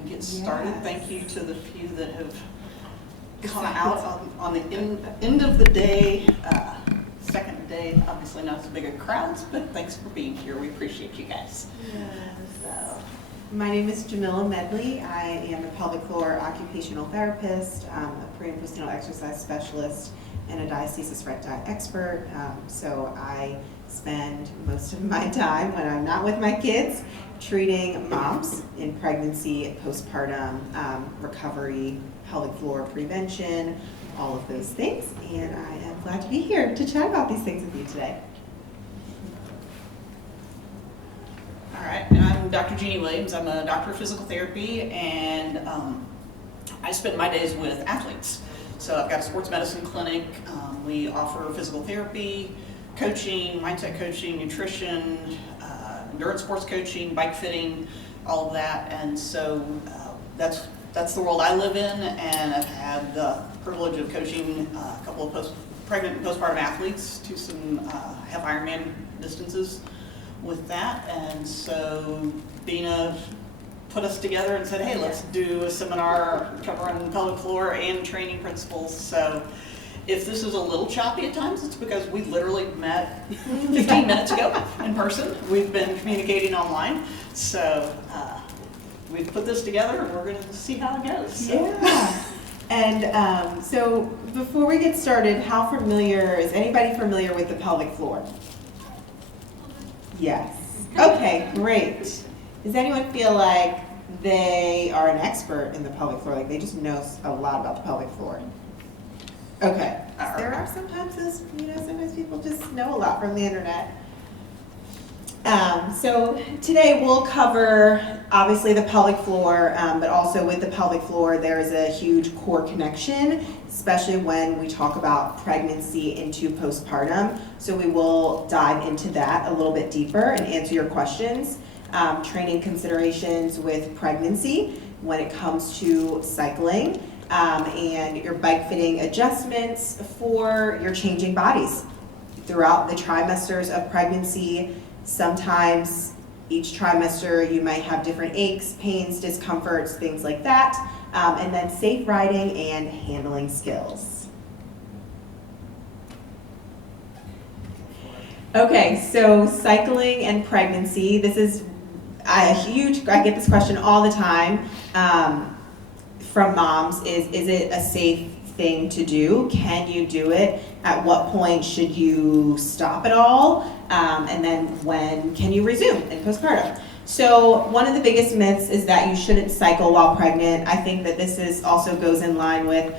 and get started. Yes. Thank you to the few that have come out on the end of the day, second day, obviously not as big a crowds, but thanks for being here. We appreciate you guys. So, my name is Jamila Medley. I am a pelvic floor occupational therapist, a pre- and postnatal exercise specialist, and a diastasis recti expert. So I spend most of my time when I'm not with my kids treating moms in pregnancy, postpartum, recovery, pelvic floor prevention, all of those things. And I am glad to be here to chat about these things with you today. All right, and I'm Dr. Jeannie Williams. I'm a doctor of physical therapy, and I spend my days with athletes. So I've got a sports medicine clinic. We offer physical therapy, coaching, mindset coaching, nutrition, endurance sports coaching, bike fitting, all of that. And so that's the world I live in, and I've had the privilege of coaching a couple of pregnant and postpartum athletes to some half Ironman distances with that. And so Dina put us together and said, hey, let's do a seminar covering pelvic floor and training principles. So if this is a little choppy at times, it's because we literally met 15 minutes ago in person. We've been communicating online. So we've put this together and we're going to see how it goes. So. Yeah. And so before we get started, is anybody familiar with the pelvic floor? Yes. Okay, great. Does anyone feel like they are an expert in the pelvic floor? Like they just know a lot about the pelvic floor? Okay. There are sometimes sometimes people just know a lot from the internet. So today we'll cover obviously the pelvic floor, but also with the pelvic floor there is a huge core connection, especially when we talk about pregnancy into postpartum. So we will dive into that a little bit deeper and answer your questions. Training considerations with pregnancy when it comes to cycling, and your bike fitting adjustments for your changing bodies throughout the trimesters of pregnancy. Sometimes each trimester you might have different aches, pains, discomforts, things like that, and then safe riding and handling skills. Okay, so cycling and pregnancy, this is I get this question all the time from moms, is it a safe thing to do? Can you do it? At what point should you stop it all? And then when can you resume in postpartum? So one of the biggest myths is that you shouldn't cycle while pregnant. I think that this also goes in line with,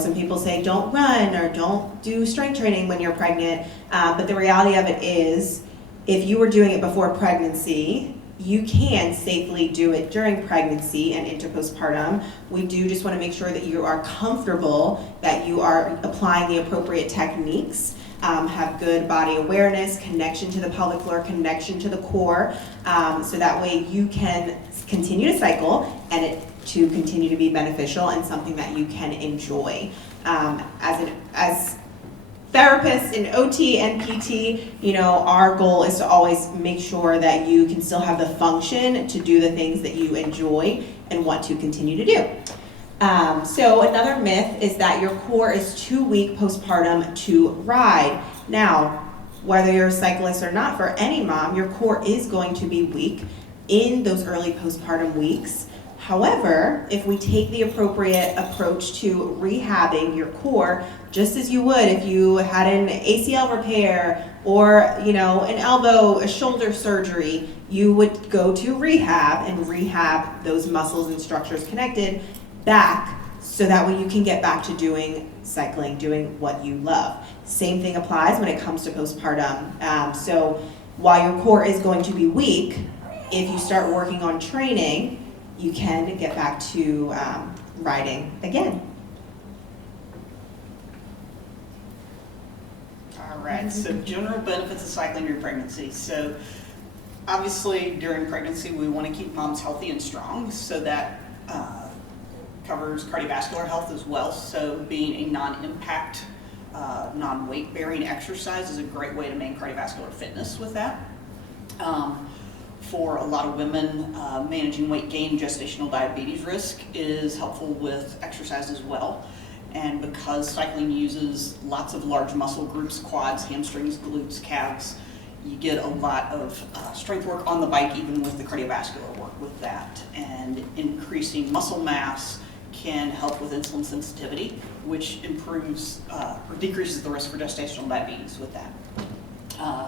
some people say don't run or don't do strength training when you're pregnant. But the reality of it is, if you were doing it before pregnancy, you can safely do it during pregnancy and into postpartum. We do just want to make sure that you are comfortable, that you are applying the appropriate techniques, have good body awareness, connection to the pelvic floor, connection to the core, so that way you can continue to cycle and it to continue to be beneficial and something that you can enjoy. As therapists in OT and PT, our goal is to always make sure that you can still have the function to do the things that you enjoy and want to continue to do. So another myth is that your core is too weak postpartum to ride. Now, whether you're a cyclist or not, for any mom, your core is going to be weak in those early postpartum weeks. However, if we take the appropriate approach to rehabbing your core, just as you would if you had an ACL repair or, an elbow, a shoulder surgery, you would go to rehab and rehab those muscles and structures connected back so that way you can get back to doing cycling, doing what you love. Same thing applies when it comes to postpartum. So while your core is going to be weak, if you start working on training, you can get back to riding again. All right, so general benefits of cycling during pregnancy. So obviously during pregnancy we want to keep moms healthy and strong, so that covers cardiovascular health as well. So being a non-impact, non-weight bearing exercise is a great way to maintain cardiovascular fitness with that. for a lot of women, managing weight gain, gestational diabetes risk is helpful with exercise as well. And because cycling uses lots of large muscle groups, quads, hamstrings, glutes, calves, you get a lot of strength work on the bike, even with the cardiovascular work with that. And increasing muscle mass can help with insulin sensitivity, which improves or decreases the risk for gestational diabetes with that.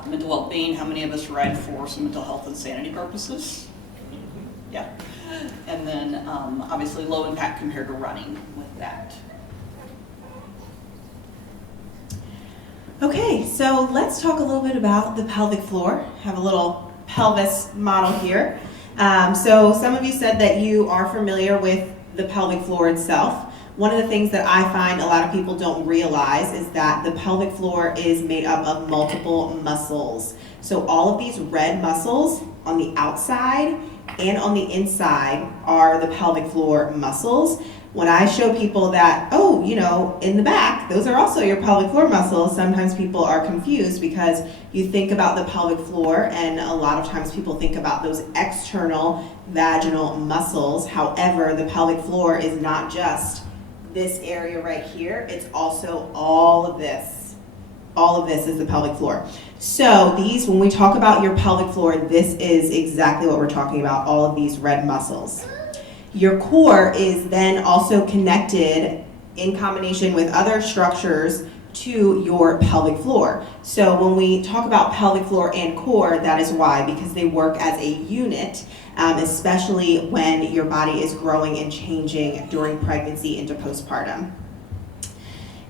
Mental well-being, how many of us ride for some mental health and sanity purposes? Yeah. And then obviously low impact compared to running with that. Okay, so let's talk a little bit about the pelvic floor. Have a little pelvis model here. So some of you said that you are familiar with the pelvic floor itself. One of the things that I find a lot of people don't realize is that the pelvic floor is made up of multiple muscles. So all of these red muscles on the outside and on the inside are the pelvic floor muscles. When I show people that, oh, you know, in the back, those are also your pelvic floor muscles, sometimes people are confused because you think about the pelvic floor and a lot of times people think about those external vaginal muscles. However, the pelvic floor is not just this area right here, it's also all of this. All of this is the pelvic floor. So these, when we talk about your pelvic floor, this is exactly what we're talking about, all of these red muscles. Your core is then also connected in combination with other structures to your pelvic floor. So when we talk about pelvic floor and core, that is why, because they work as a unit, especially when your body is growing and changing during pregnancy into postpartum.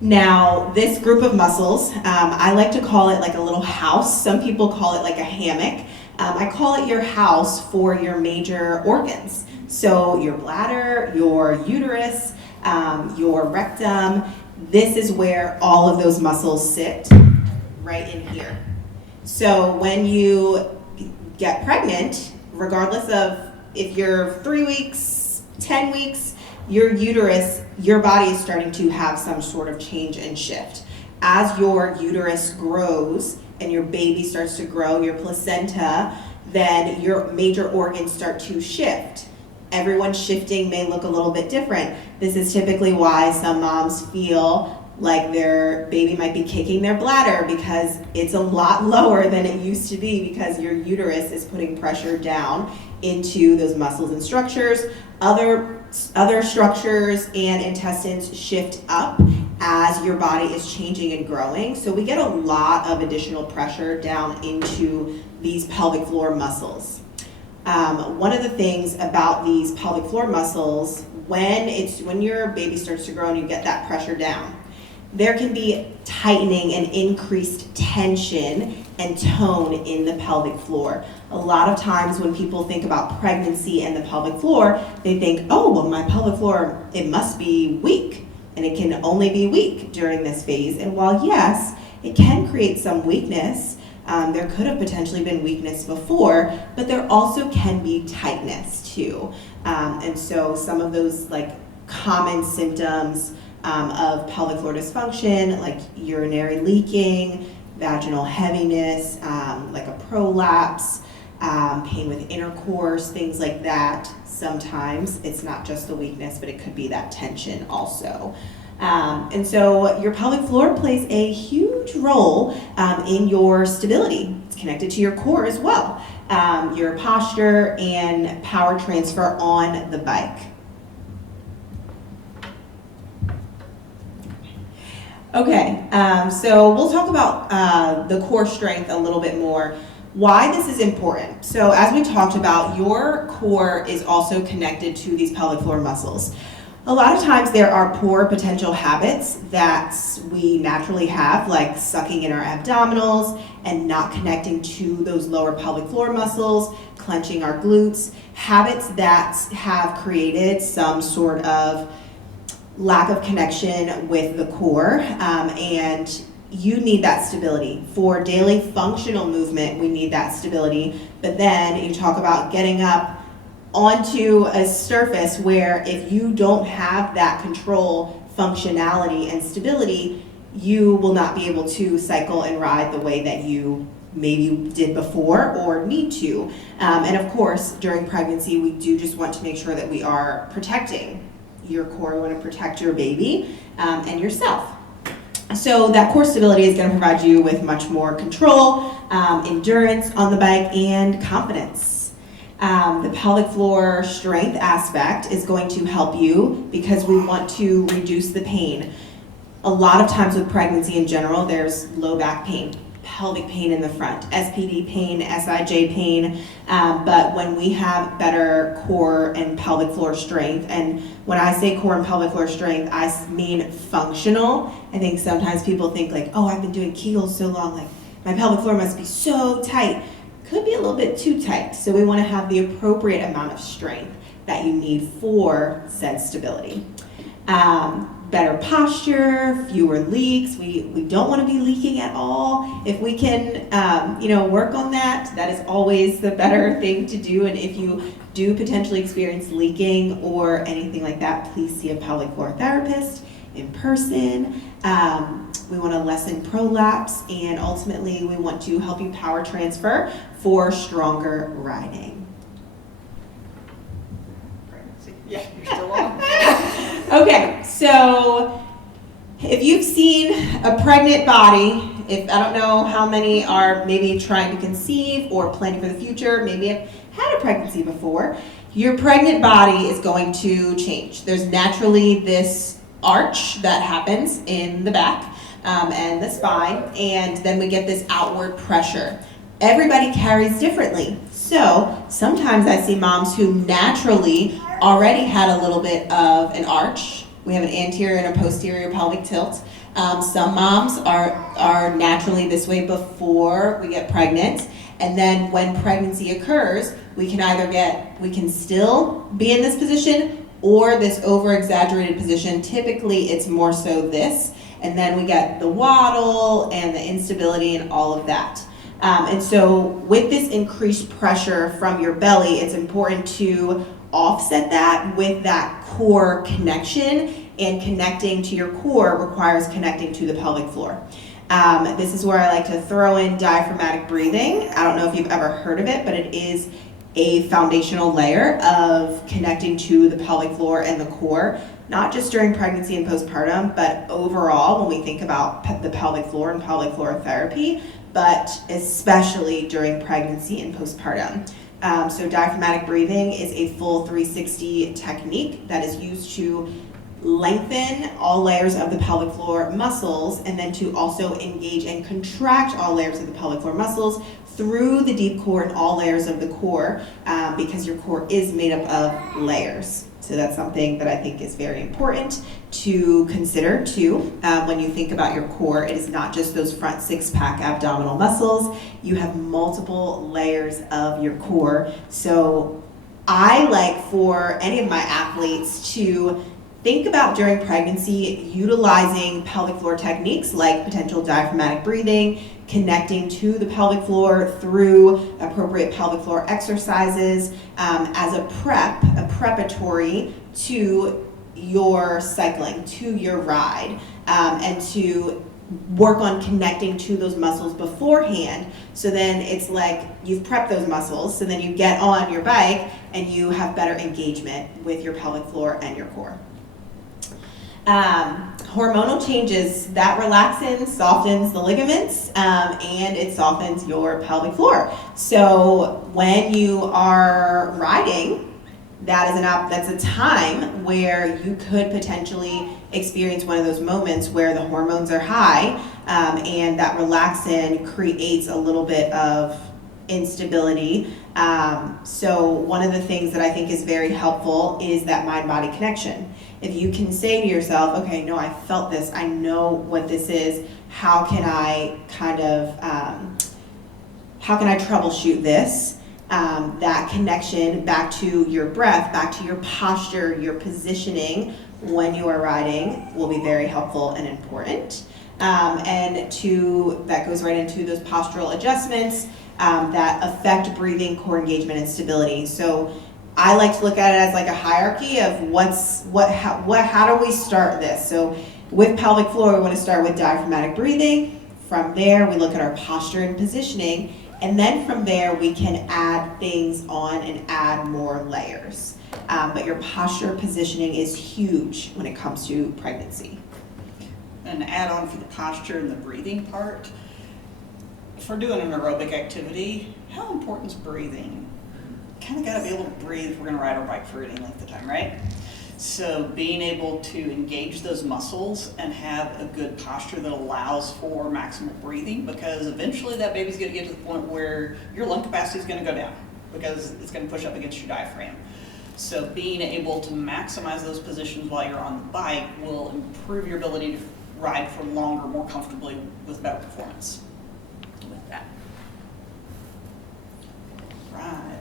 Now, this group of muscles, I like to call it like a little house. Some people call it like a hammock. I call it your house for your major organs. So your bladder, your uterus, your rectum, this is where all of those muscles sit, right in here. So when you get pregnant, regardless of if you're 3 weeks, 10 weeks, your uterus, your body is starting to have some sort of change and shift. As your uterus grows and your baby starts to grow, your placenta, then your major organs start to shift. Everyone's shifting may look a little bit different. This is typically why some moms feel like their baby might be kicking their bladder because it's a lot lower than it used to be because your uterus is putting pressure down into those muscles and structures. Other structures and intestines shift up as your body is changing and growing. So we get a lot of additional pressure down into these pelvic floor muscles. One of the things about these pelvic floor muscles, when your baby starts to grow and you get that pressure down, there can be tightening and increased tension and tone in the pelvic floor. A lot of times when people think about pregnancy and the pelvic floor, they think, oh, well, my pelvic floor, it must be weak, and it can only be weak during this phase. And while yes, it can create some weakness, there could have potentially been weakness before, but there also can be tightness too. And so some of those like common symptoms of pelvic floor dysfunction, like urinary leaking, vaginal heaviness, like a prolapse, pain with intercourse, things like that. Sometimes it's not just the weakness, but it could be that tension also. And so your pelvic floor plays a huge role in your stability. It's connected to your core as well, your posture and power transfer on the bike. Okay, so we'll talk about the core strength a little bit more. Why this is important. So as we talked about, your core is also connected to these pelvic floor muscles. A lot of times there are poor potential habits that we naturally have, like sucking in our abdominals and not connecting to those lower pelvic floor muscles, clenching our glutes, habits that have created some sort of lack of connection with the core, and you need that stability. For daily functional movement, we need that stability, but then you talk about getting up onto a surface where if you don't have that control, functionality, and stability, you will not be able to cycle and ride the way that you maybe did before or need to. And of course, during pregnancy, we do just want to make sure that we are protecting your core. We want to protect your baby and yourself. So that core stability is going to provide you with much more control, endurance on the bike, and confidence. The pelvic floor strength aspect is going to help you because we want to reduce the pain. A lot of times with pregnancy in general, there's low back pain, pelvic pain in the front, SPD pain, SIJ pain, but when we have better core and pelvic floor strength, and when I say core and pelvic floor strength, I mean functional. I think sometimes people think like, oh, I've been doing Kegels so long, like my pelvic floor must be so tight. Could be a little bit too tight, so we want to have the appropriate amount of strength that you need for said stability. Better posture, fewer leaks. We don't want to be leaking at all. If we can, work on that, that is always the better thing to do. And if you do potentially experience leaking or anything like that, please see a pelvic floor therapist in person. We want to lessen prolapse, and ultimately we want to help you power transfer for stronger riding. Yeah, you're still on. Okay, so if you've seen a pregnant body, if I don't know how many are maybe trying to conceive or planning for the future, maybe have had a pregnancy before, your pregnant body is going to change. There's naturally this arch that happens in the back and the spine, and then we get this outward pressure. Everybody carries differently. So sometimes I see moms who naturally already had a little bit of an arch. We have an anterior and a posterior pelvic tilt. Some moms are naturally this way before we get pregnant. And then when pregnancy occurs, we can still be in this position or this over-exaggerated position. Typically it's more so this. And then we get the waddle and the instability and all of that. And so with this increased pressure from your belly, it's important to offset that with that core connection, and connecting to your core requires connecting to the pelvic floor. This is where I like to throw in diaphragmatic breathing. I don't know if you've ever heard of it, but it is a foundational layer of connecting to the pelvic floor and the core, not just during pregnancy and postpartum, but overall when we think about the pelvic floor and pelvic floor therapy, but especially during pregnancy and postpartum. So diaphragmatic breathing is a full 360 technique that is used to lengthen all layers of the pelvic floor muscles, and then to also engage and contract all layers of the pelvic floor muscles through the deep core and all layers of the core, because your core is made up of layers. So that's something that I think is very important to consider too. When you think about your core, it is not just those front six-pack abdominal muscles. You have multiple layers of your core. So I like for any of my athletes to think about during pregnancy utilizing pelvic floor techniques like potential diaphragmatic breathing, connecting to the pelvic floor through appropriate pelvic floor exercises as a preparatory to your cycling, to your ride, and to work on connecting to those muscles beforehand. So then it's like you've prepped those muscles, so then you get on your bike and you have better engagement with your pelvic floor and your core. Hormonal changes, that relaxin softens the ligaments and it softens your pelvic floor. So when you are riding, that's a time where you could potentially experience one of those moments where the hormones are high, and that relaxin creates a little bit of instability. So one of the things that I think is very helpful is that mind-body connection. If you can say to yourself, okay, no, I felt this, I know what this is, how can I troubleshoot this? That connection back to your breath, back to your posture, your positioning when you are riding will be very helpful and important. And that goes right into those postural adjustments that affect breathing, core engagement, and stability. So I like to look at it as like a hierarchy of how do we start this? So with pelvic floor, we want to start with diaphragmatic breathing, From there, we look at our posture and positioning, and then from there, we can add things on and add more layers. But your posture positioning is huge when it comes to pregnancy. An add-on for the posture and the breathing part. If we're doing an aerobic activity, how important is breathing? Kind of got to be able to breathe if we're going to ride our bike for any length of time, right? So being able to engage those muscles and have a good posture that allows for maximal breathing, because eventually that baby's going to get to the point where your lung capacity is going to go down because it's going to push up against your diaphragm. So being able to maximize those positions while you're on the bike will improve your ability to ride for longer, more comfortably with better performance. With that. Right.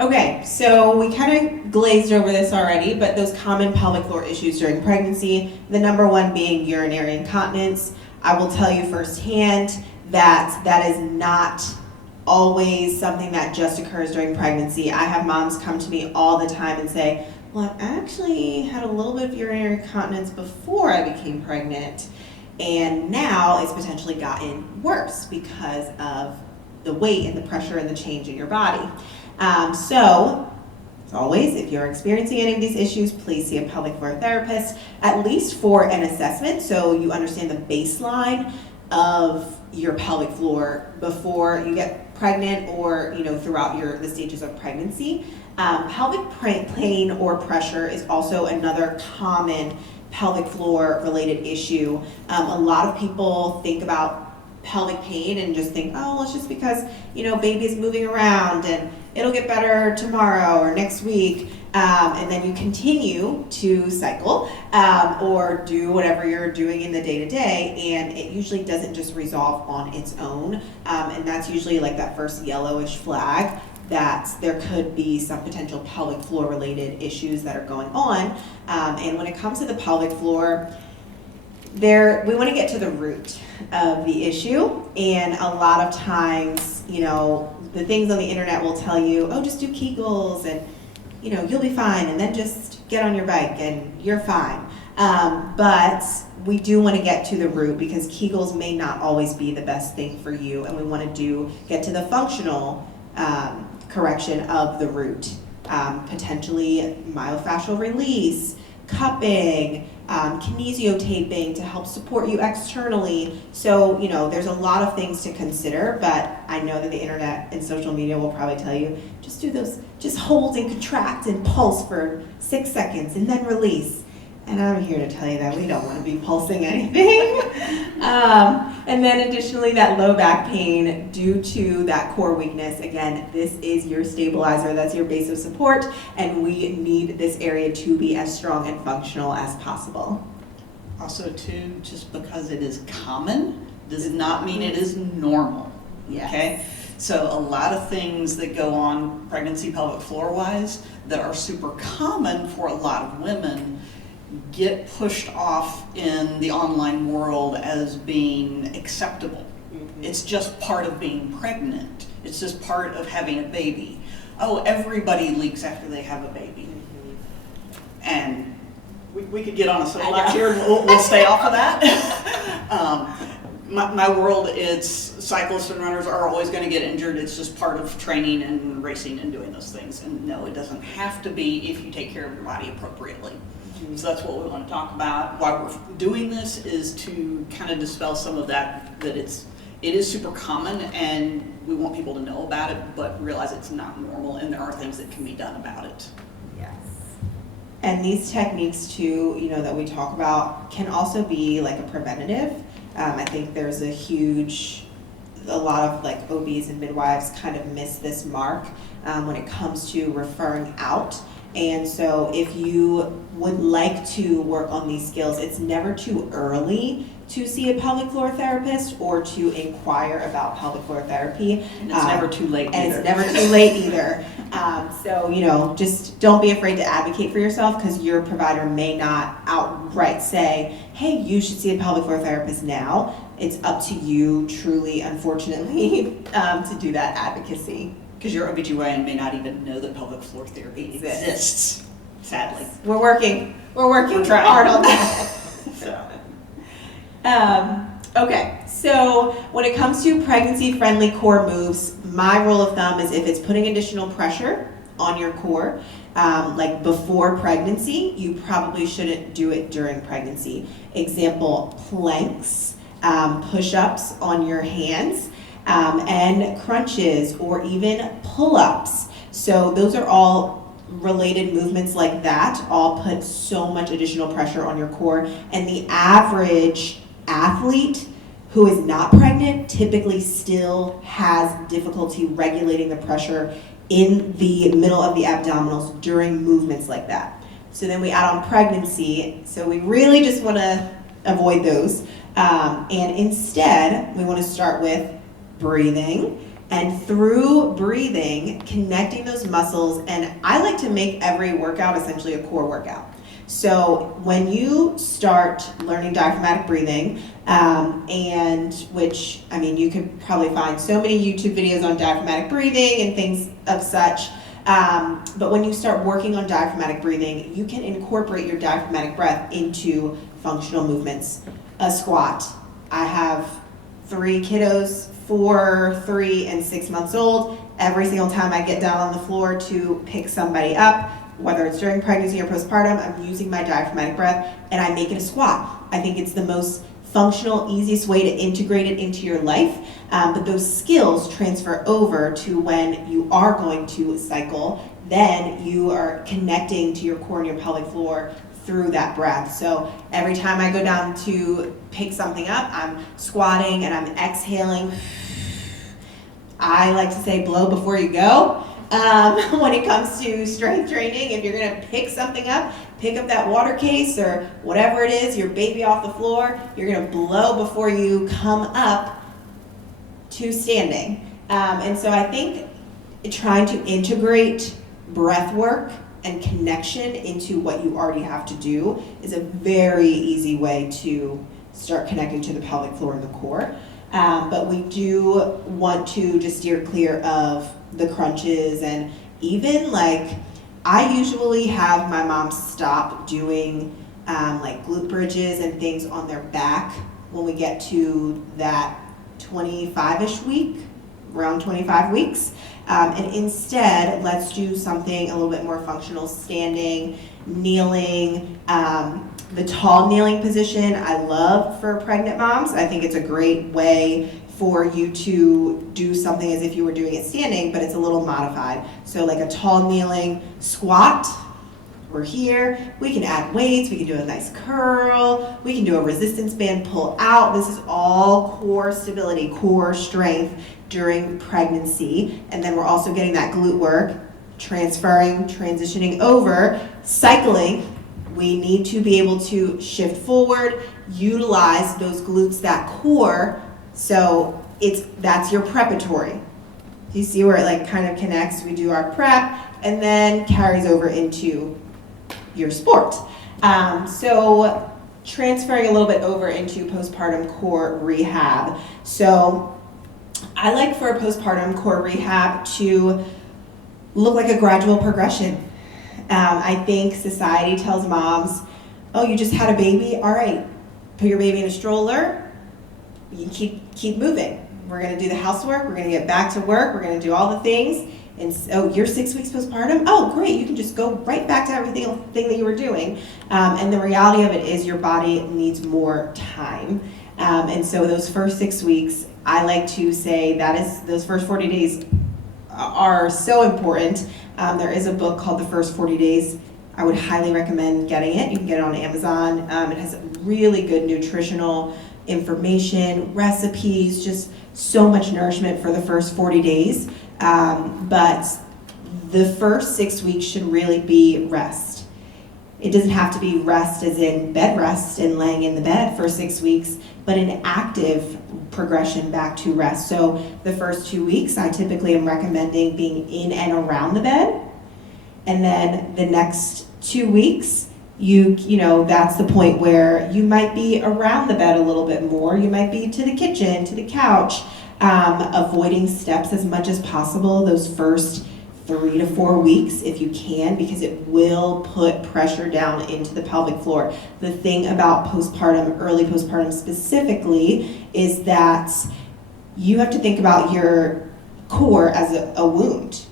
Okay, so we kind of glazed over this already, but those common pelvic floor issues during pregnancy, the number one being urinary incontinence. I will tell you firsthand that that is not always something that just occurs during pregnancy. I have moms come to me all the time and say, well, I actually had a little bit of urinary incontinence before I became pregnant, and now it's potentially gotten worse because of the weight and the pressure and the change in your body. So, as always, if you're experiencing any of these issues, please see a pelvic floor therapist, at least for an assessment, so you understand the baseline of your pelvic floor before you get pregnant, or throughout the stages of pregnancy. Pelvic pain or pressure is also another common pelvic floor related issue. A lot of people think about pelvic pain and just think, oh, well, it's just because baby is moving around and it'll get better tomorrow or next week, and then you continue to cycle or do whatever you're doing in the day-to-day, and it usually doesn't just resolve on its own, and that's usually like that first yellowish flag that there could be some potential pelvic floor related issues that are going on. And when it comes to the pelvic floor, we want to get to the root of the issue, and a lot of times, the things on the internet will tell you, oh, just do Kegels and you'll be fine, and then just get on your bike and you're fine. But we do want to get to the root, because Kegels may not always be the best thing for you, and we want to get to the functional correction of the root. Potentially myofascial release, cupping, kinesiotaping to help support you externally. So, there's a lot of things to consider, but I know that the internet and social media will probably tell you, just do those, just hold and contract and pulse for 6 seconds and then release. And I'm here to tell you that we don't want to be pulsing anything. And then additionally, that low back pain due to that core weakness. Again, this is your stabilizer, that's your base of support, and we need this area to be as strong and functional as possible. Also too, just because it is common does not mean it is normal. Yes. Okay? So a lot of things that go on pregnancy pelvic floor wise that are super common for a lot of women get pushed off in the online world as being acceptable. Mm-hmm. It's just part of being pregnant. It's just part of having a baby. Oh, everybody leaks after they have a baby. Mm-hmm. And we could get on a soapbox here and we'll stay off of that. My world, it's cyclists and runners are always going to get injured. It's just part of training and racing and doing those things. And no, it doesn't have to be if you take care of your body appropriately. So that's what we want to talk about. Why we're doing this is to kind of dispel some of that it is super common, and we want people to know about it, but realize it's not normal, and there are things that can be done about it. Yes. And these techniques too, that we talk about can also be like a preventative. I think there's a lot of like OBs and midwives kind of miss this mark when it comes to referring out. And so if you would like to work on these skills, it's never too early to see a pelvic floor therapist or to inquire about pelvic floor therapy. And it's never too late and either. It's never too late either. So, just don't be afraid to advocate for yourself, because your provider may not outright say, hey, you should see a pelvic floor therapist now. It's up to you, truly, unfortunately, to do that advocacy. Because your OBGYN may not even know that pelvic floor therapy exists, sadly. We're working We're trying. hard on that. So. Okay, so when it comes to pregnancy-friendly core moves, my rule of thumb is if it's putting additional pressure on your core, like before pregnancy, you probably shouldn't do it during pregnancy. Example, planks, push-ups on your hands, and crunches, or even pull-ups. So those are all related movements like that, all put so much additional pressure on your core, and the average athlete who is not pregnant typically still has difficulty regulating the pressure in the middle of the abdominals during movements like that. So then we add on pregnancy, so we really just want to avoid those. And instead, we want to start with breathing, and through breathing, connecting those muscles. And I like to make every workout essentially a core workout. So when you start learning diaphragmatic breathing, and which, I mean, you could probably find so many YouTube videos on diaphragmatic breathing and things of such, but when you start working on diaphragmatic breathing, you can incorporate your diaphragmatic breath into functional movements. A squat. I have 3 kiddos, 4, 3, and 6 months old. Every single time I get down on the floor to pick somebody up, whether it's during pregnancy or postpartum, I'm using my diaphragmatic breath and I make it a squat. I think it's the most functional, easiest way to integrate it into your life, but those skills transfer over to when you are going to cycle. Then you are connecting to your core and your pelvic floor through that breath. So every time I go down to pick something up, I'm squatting and I'm exhaling. I like to say blow before you go. When it comes to strength training, if you're gonna pick something up, pick up that water case or whatever it is, your baby off the floor, you're gonna blow before you come up to standing. And so I think trying to integrate breath work and connection into what you already have to do is a very easy way to start connecting to the pelvic floor and the core. But we do want to just steer clear of the crunches, and even like I usually have my mom stop doing like glute bridges and things on their back when we get to that 25-ish week, around 25 weeks. And instead, let's do something a little bit more functional, standing, kneeling, the tall kneeling position I love for pregnant moms. I think it's a great way for you to do something as if you were doing it standing, but it's a little modified. So like a tall kneeling squat, we're here, we can add weights, we can do a nice curl, we can do a resistance band pull out. This is all core stability, core strength during pregnancy. And then we're also getting that glute work, transferring, transitioning over, cycling. We need to be able to shift forward, utilize those glutes, that core. So that's your preparatory. You see where it like kind of connects? We do our prep and then carries over into your sport. So transferring a little bit over into postpartum core rehab. So I like for a postpartum core rehab to look like a gradual progression. I think society tells moms, oh, you just had a baby? All right, put your baby in a stroller. You keep moving. We're gonna do the housework. We're gonna get back to work. We're gonna do all the things. And so you're 6 weeks postpartum? Oh, great, you can just go right back to everything that you were doing. And the reality of it is your body needs more time. And so those first 6 weeks, I like to say those first 40 days are so important. There is a book called The First 40 Days. I would highly recommend getting it. You can get it on Amazon. It has really good nutritional information, recipes, just so much nourishment for the first 40 days. But the first 6 weeks should really be rest. It doesn't have to be rest as in bed rest and laying in the bed for 6 weeks, but an active progression back to rest. So the first 2 weeks, I typically am recommending being in and around the bed. And then the next 2 weeks, you know, that's the point where you might be around the bed a little bit more. You might be to the kitchen, to the couch, avoiding steps as much as possible those first 3 to 4 weeks if you can, because it will put pressure down into the pelvic floor. The thing about postpartum, early postpartum specifically, is that you have to think about your core as a wound.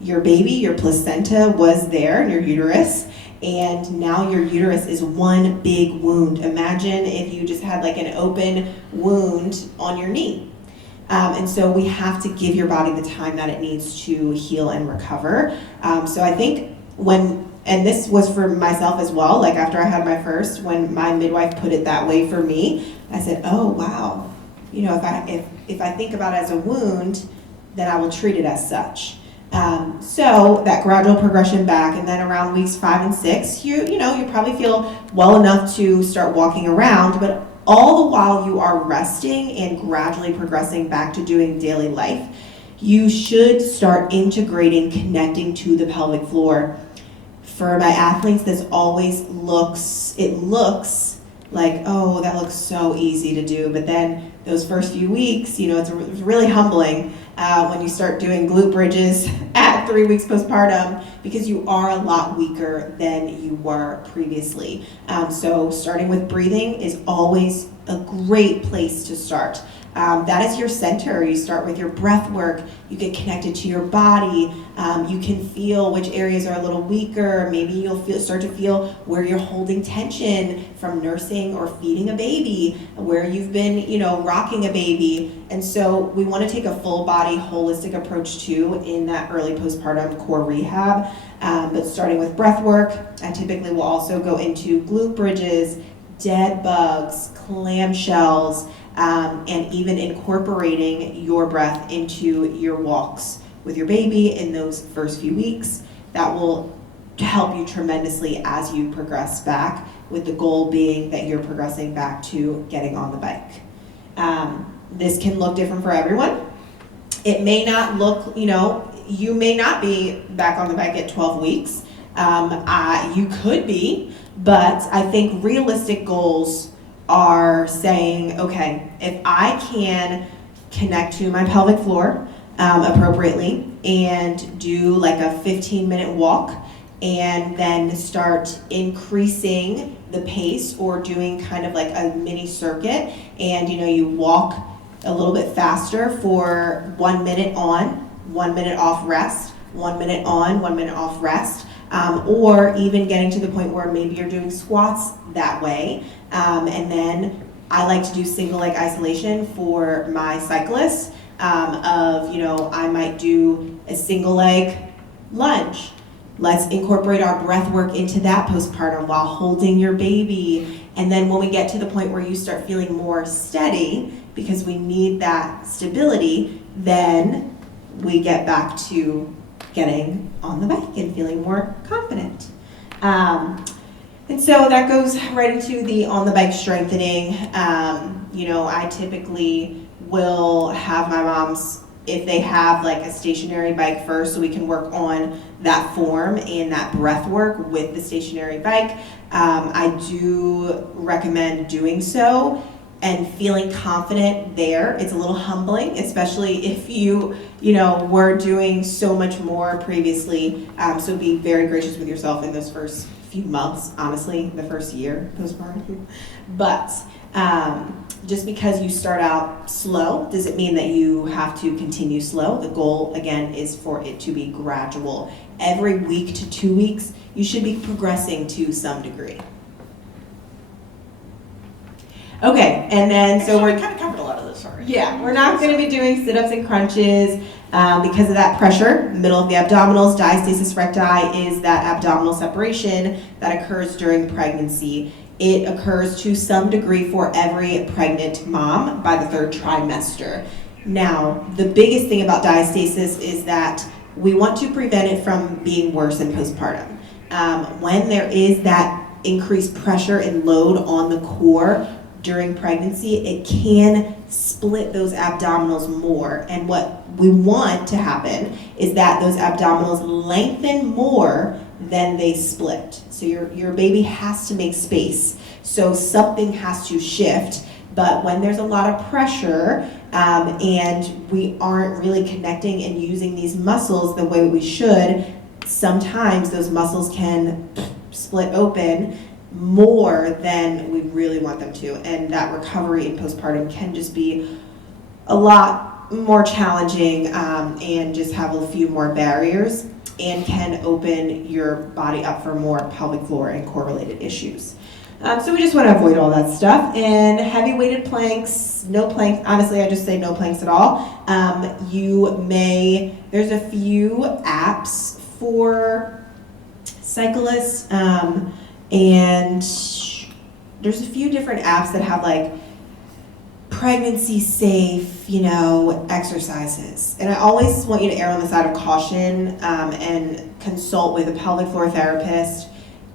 Your baby, your placenta was there in your uterus, and now your uterus is one big wound. Imagine if you just had like an open wound on your knee. And so we have to give your body the time that it needs to heal and recover. So I think and this was for myself as well, like after I had my first, when my midwife put it that way for me, I said, oh wow, you know, if I think about it as a wound, then I will treat it as such. So that gradual progression back, and then around weeks 5 and 6, you probably feel well enough to start walking around, but all the while you are resting and gradually progressing back to doing daily life, you should start integrating, connecting to the pelvic floor. For my athletes, this always looks like, oh, that looks so easy to do, but then those first few weeks, it's really humbling when you start doing glute bridges at 3 weeks postpartum, because you are a lot weaker than you were previously. So starting with breathing is always a great place to start. That is your center. You start with your breath work. You get connected to your body. You can feel which areas are a little weaker. Maybe you'll start to feel where you're holding tension from nursing or feeding a baby, where you've been, rocking a baby. And so we want to take a full body holistic approach too in that early postpartum core rehab. But starting with breath work, I typically will also go into glute bridges, dead bugs, clamshells, and even incorporating your breath into your walks with your baby in those first few weeks. That will help you tremendously as you progress back, with the goal being that you're progressing back to getting on the bike. This can look different for everyone. It may not look, you may not be back on the bike at 12 weeks. You could be, but I think realistic goals are saying, okay, if I can connect to my pelvic floor appropriately and do like a 15-minute walk, and then start increasing the pace or doing kind of like a mini circuit, and you walk a little bit faster for 1 minute on, 1 minute off rest, 1 minute on, 1 minute off rest, or even getting to the point where maybe you're doing squats that way. And then I like to do single leg isolation for my cyclists I might do a single leg lunge. Let's incorporate our breath work into that postpartum while holding your baby. And then when we get to the point where you start feeling more steady, because we need that stability, then we get back to getting on the bike and feeling more confident. And so that goes right into the on the bike strengthening. I typically will have my moms, if they have like a stationary bike first, so we can work on that form and that breath work with the stationary bike. I do recommend doing so and feeling confident there. It's a little humbling, especially if you were doing so much more previously. So be very gracious with yourself in those first few months, honestly, the first year postpartum. But just because you start out slow doesn't mean that you have to continue slow. The goal, again, is for it to be gradual. Every week to 2 weeks, you should be progressing to some degree. Okay, and then we kind of covered a lot of this already. Yeah, we're not going to be doing sit-ups and crunches because of that pressure. Middle of the abdominals, diastasis recti is that abdominal separation that occurs during pregnancy. It occurs to some degree for every pregnant mom by the 3rd trimester. Now, the biggest thing about diastasis is that we want to prevent it from being worse in postpartum. When there is that increased pressure and load on the core during pregnancy, it can split those abdominals more. And what we want to happen is that those abdominals lengthen more than they split. So your baby has to make space. So something has to shift But when there's a lot of pressure and we aren't really connecting and using these muscles the way we should, sometimes those muscles can split open more than we really want them to. And that recovery in postpartum can just be a lot more challenging and just have a few more barriers and can open your body up for more pelvic floor and core related issues. So we just want to avoid all that stuff. And heavy weighted planks, no planks, honestly I just say no planks at all. There's a few apps for cyclists and there's a few different apps that have like pregnancy safe, exercises. And I always want you to err on the side of caution and consult with a pelvic floor therapist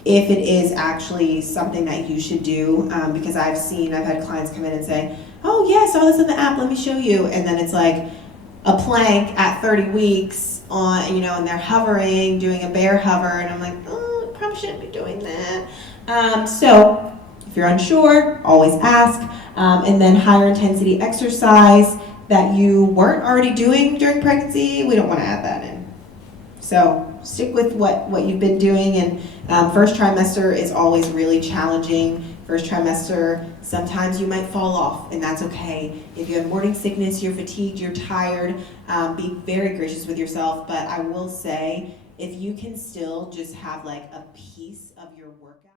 if it is actually something that you should do, because I've had clients come in and say, oh yeah, I saw this in the app, let me show you. And then it's like a plank at 30 weeks on, and they're hovering, doing a bear hover, and I'm like, oh, I probably shouldn't be doing that. So if you're unsure, always ask. And then higher intensity exercise that you weren't already doing during pregnancy, we don't want to add that in. So stick with what you've been doing, and first trimester is always really challenging. First trimester, sometimes you might fall off, and that's okay. If you have morning sickness, you're fatigued, you're tired, be very gracious with yourself. But I will say, if you can still just have like a piece of your work